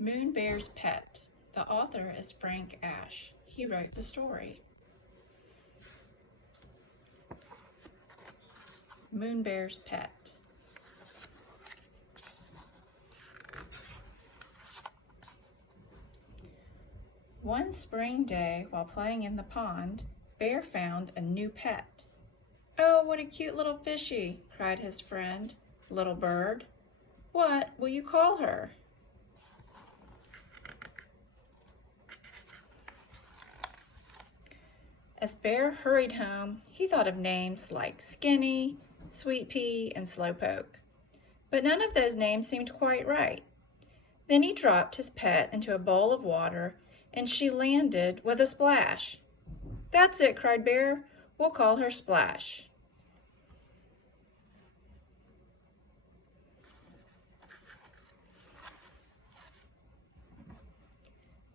Moonbear's Pet. The author is Frank Ash. He wrote the story. Moonbear's Pet. One spring day, while playing in the pond, Bear found a new pet. "Oh, what a cute little fishy!" cried his friend, Little Bird. "What will you call her?" As Bear hurried home, he thought of names like Skinny, Sweet Pea, and Slowpoke. But none of those names seemed quite right. Then he dropped his pet into a bowl of water, and she landed with a splash. "That's it," cried Bear. "We'll call her Splash."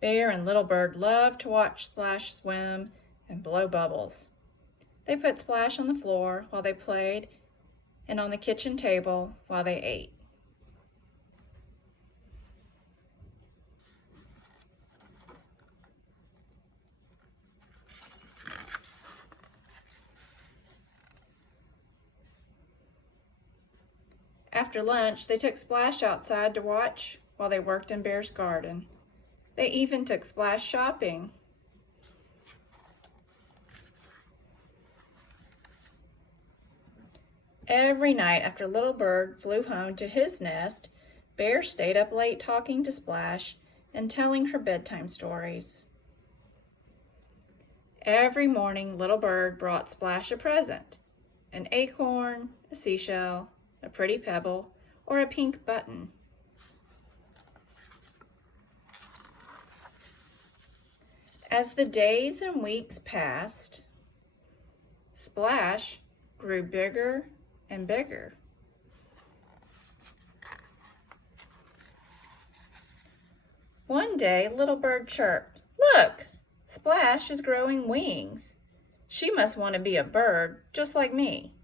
Bear and Little Bird loved to watch Splash swim and blow bubbles. They put Splash on the floor while they played and on the kitchen table while they ate. After lunch, they took Splash outside to watch while they worked in Bear's garden. They even took Splash shopping. Every night after Little Bird flew home to his nest, Bear stayed up late talking to Splash and telling her bedtime stories. Every morning, Little Bird brought Splash a present: an acorn, a seashell, a pretty pebble, or a pink button. As the days and weeks passed, Splash grew bigger and bigger. One day, Little Bird chirped, "Look, Splash is growing wings. She must want to be a bird just like me."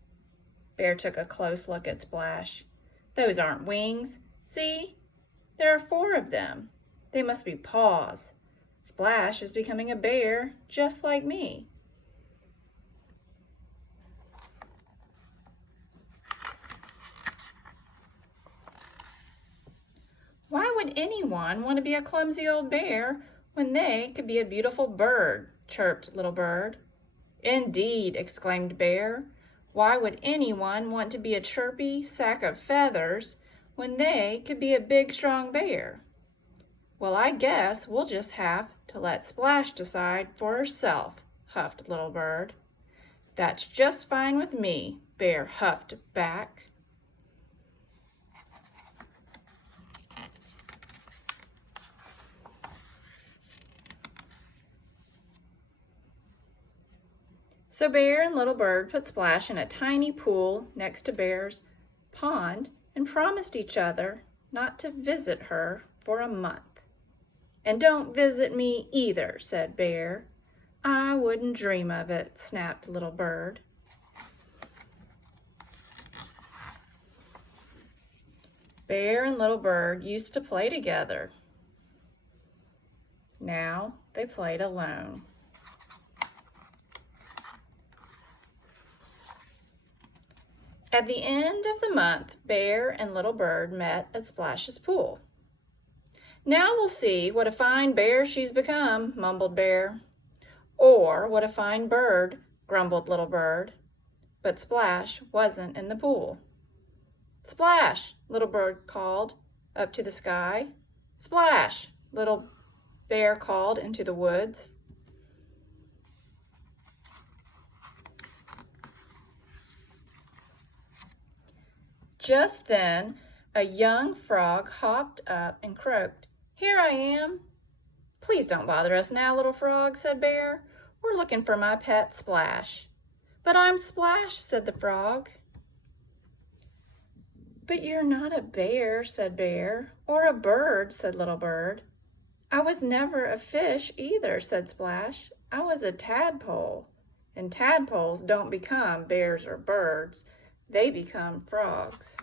Bear took a close look at Splash. "Those aren't wings. See, there are 4 of them. They must be paws. Splash is becoming a bear just like me." "Why would anyone want to be a clumsy old bear when they could be a beautiful bird?" chirped Little Bird. "Indeed," exclaimed Bear. "Why would anyone want to be a chirpy sack of feathers when they could be a big, strong bear?" "Well, I guess we'll just have to let Splash decide for herself," huffed Little Bird. "That's just fine with me," Bear huffed back. So Bear and Little Bird put Splash in a tiny pool next to Bear's pond and promised each other not to visit her for a month. "And don't visit me either," said Bear. "I wouldn't dream of it," snapped Little Bird. Bear and Little Bird used to play together. Now they played alone. At the end of the month, Bear and Little Bird met at Splash's pool. "Now we'll see what a fine bear she's become," mumbled Bear. "Or what a fine bird," grumbled Little Bird. But Splash wasn't in the pool. "Splash!" Little Bird called up to the sky. "Splash!" Little Bear called into the woods. Just then, a young frog hopped up and croaked, "Here I am." "Please don't bother us now, little frog," said Bear. "We're looking for my pet Splash." "But I'm Splash," said the frog. "But you're not a bear," said Bear. "Or a bird," said Little Bird. "I was never a fish either," said Splash. "I was a tadpole. And tadpoles don't become bears or birds. They become frogs."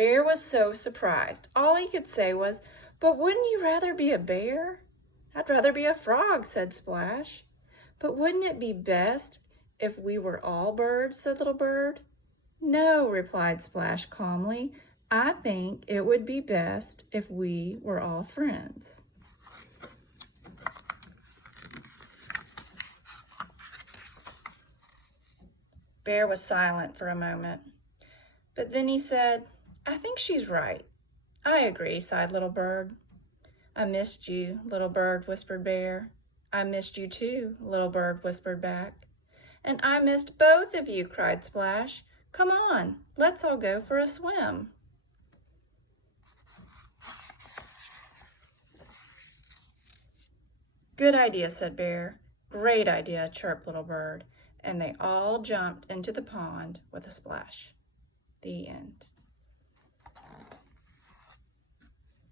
Bear was so surprised. All he could say was, "But wouldn't you rather be a bear?" "I'd rather be a frog," said Splash. "But wouldn't it be best if we were all birds?" said Little Bird. "No," replied Splash calmly. "I think it would be best if we were all friends." Bear was silent for a moment, but then he said, "I think she's right." "I agree," sighed Little Bird. "I missed you," Little Bird whispered Bear. "I missed you too," Little Bird whispered back. "And I missed both of you," cried Splash. "Come on, let's all go for a swim." "Good idea," said Bear. "Great idea," chirped Little Bird. And they all jumped into the pond with a splash. The end.